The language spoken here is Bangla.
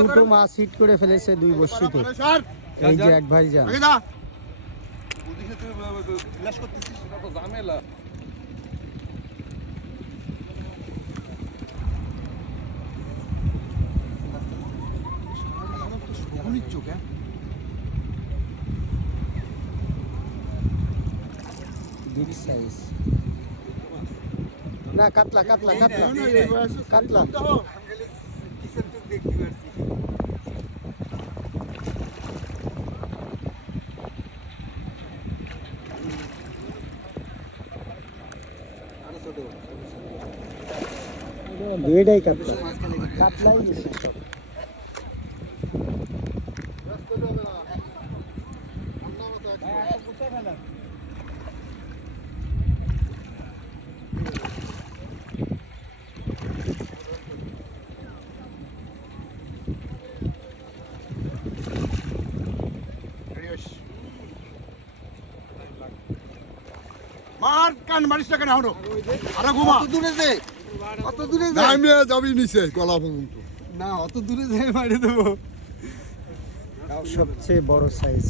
দুটো মাছ হিট করে ফেলেছে দুই বস্তিতে। এই যে এক ভাইজান বিগ সাইজ না, কাতলা কাতলা কাতলা কাতলা। দুইটাই কাতলা, কাতলাই বেশি সব। মার কান মারিস না কেন হলো? আরে ঘুমা। কত দূরে যে, কত দূরে যে? আমি যাবি নিচে গলা পর্যন্ত। না, অত দূরে যে মারি দেবো। সবচেয়ে বড় সাইজ।